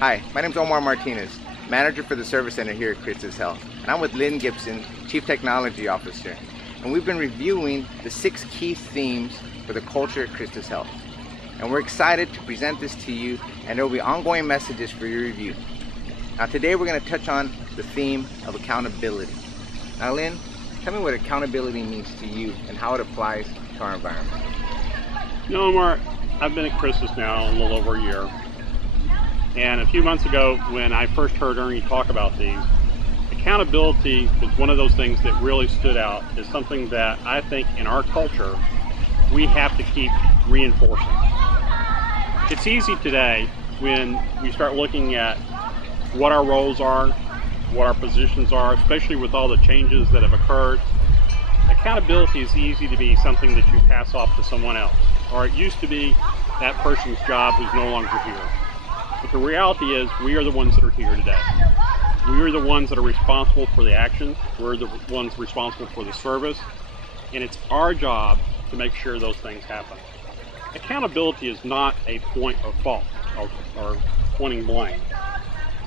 Hi, my name is Omar Martinez, manager for the service center here at CHRISTUS Health, and I'm with Lynn GIbson, Chief Technology Officer, and we've been reviewing the 6 key themes for the culture at CHRISTUS Health. And we're excited to present this to you, and there will be ongoing messages for your review. Now today we're going to touch on the theme of accountability. Now Lynn, tell me what accountability means to you and how it applies to our environment. You know, Omar, I've been at CHRISTUS now a little over a year. And a few months ago, when I first heard Ernie talk about these, accountability was one of those things that really stood out as something that I think in our culture, we have to keep reinforcing. It's easy today when we start looking at what our roles are, what our positions are, especially with all the changes that have occurred. Accountability is easy to be something that you pass off to someone else, or it used to be that person's job who's no longer here. But the reality is we are the ones that are here today. We are the ones that are responsible for the actions. We're the ones responsible for the service. And it's our job to make sure those things happen. Accountability is not a point of fault or pointing blame.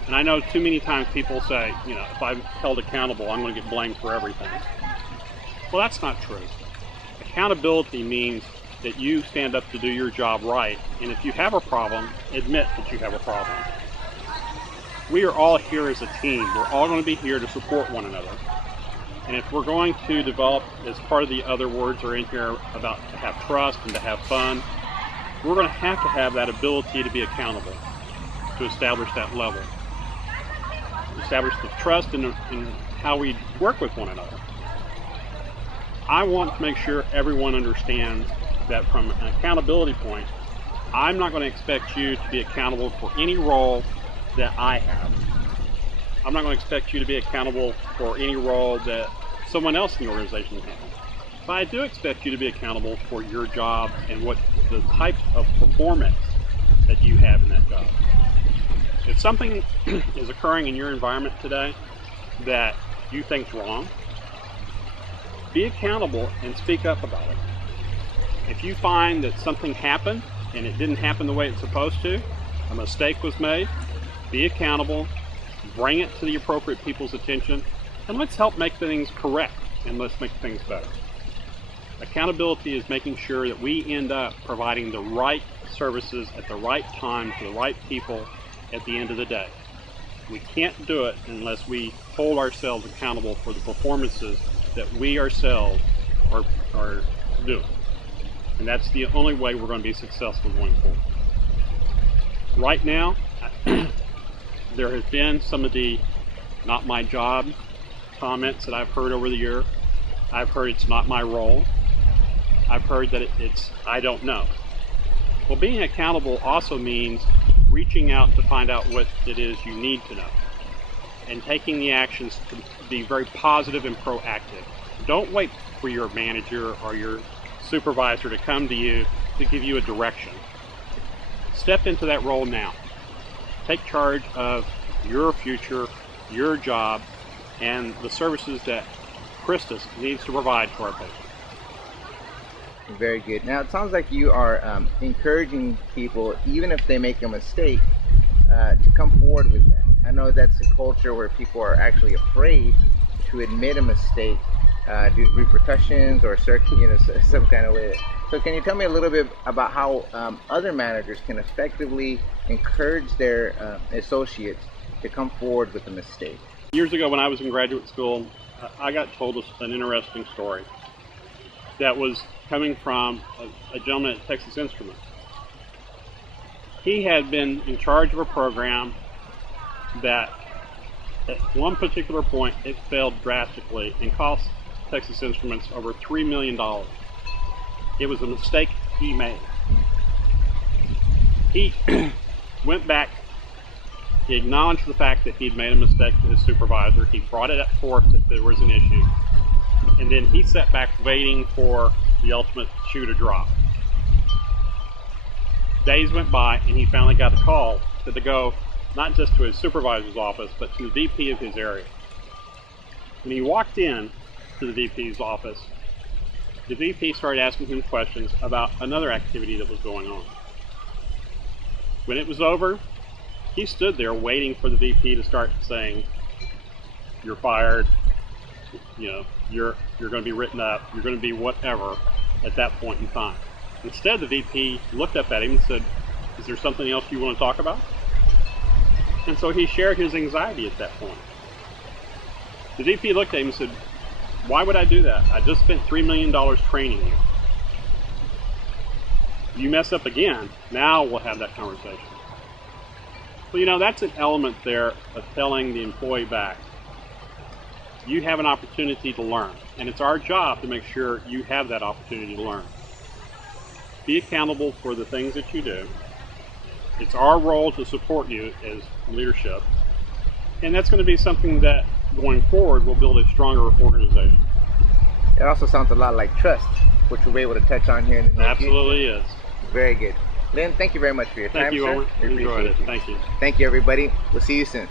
And I know too many times people say, you know, if I'm held accountable, I'm going to get blamed for everything. Well, that's not true. Accountability means that you stand up to do your job right, and if you have a problem, admit that you have a problem. We are all here as a team. We're all going to be here to support one another. And if we're going to develop, as part of the other words are in here about to have trust and to have fun, we're going to have that ability to be accountable, to establish that level. Establish the trust in how we work with one another. I want to make sure everyone understands that from an accountability point, I'm not going to expect you to be accountable for any role that I have. I'm not going to expect you to be accountable for any role that someone else in the organization has. But I do expect you to be accountable for your job and what the type of performance that you have in that job. If something is occurring in your environment today that you think's wrong, be accountable and speak up about it. If you find that something happened and it didn't happen the way it's supposed to, a mistake was made, be accountable, bring it to the appropriate people's attention, and let's help make things correct and let's make things better. Accountability is making sure that we end up providing the right services at the right time to the right people at the end of the day. We can't do it unless we hold ourselves accountable for the performances that we ourselves are doing. And that's the only way we're going to be successful going forward. Right now, there has been some of the not my job comments that I've heard over the year. I've heard it's not my role. I've heard that it's I don't know. Well, being accountable also means reaching out to find out what it is you need to know and taking the actions to be very positive and proactive. Don't wait for your manager or your supervisor to come to you to give you a direction. Step into that role now. Take charge of your future, your job, and the services that CHRISTUS needs to provide to our patients. Very good. Now it sounds like you are encouraging people, even if they make a mistake, to come forward with that. I know that's a culture where people are actually afraid to admit a mistake due to repercussions or some kind of way. So can you tell me a little bit about how other managers can effectively encourage their associates to come forward with a mistake? Years ago when I was in graduate school, I got told an interesting story that was coming from a gentleman at Texas Instruments. He had been in charge of a program that at one particular point it failed drastically and cost Texas Instruments over $3 million. It was a mistake he made. He went back, he acknowledged the fact that he'd made a mistake to his supervisor, he brought it up forth that there was an issue, and then he sat back waiting for the ultimate shoe to drop. Days went by and he finally got a call to go not just to his supervisor's office but to the VP of his area. When he walked in to the VP's office, the VP started asking him questions about another activity that was going on. When it was over, He stood there waiting for the VP to start saying, "You're fired. You know, you're going to be written up. You're going to be whatever." At that point in time, instead, the VP looked up at him and said, "Is there something else you want to talk about?" And so he shared his anxiety at that point. The VP looked at him and said, "Why would I do that? I just spent $3 million training you. You mess up again, now we'll have that conversation." So, you know, that's an element there of telling the employee back, you have an opportunity to learn, and it's our job to make sure you have that opportunity to learn. Be accountable for the things that you do. It's our role to support you as leadership, and that's going to be something that going forward will build a stronger organization. It also sounds a lot like trust, which we'll be able to touch on here in the near Absolutely future. is. Very good. Lynn, thank you very much for your time, Thank you, sir. Omar. We Enjoyed appreciate it. you. Thank you. Thank you, everybody. We'll see you soon.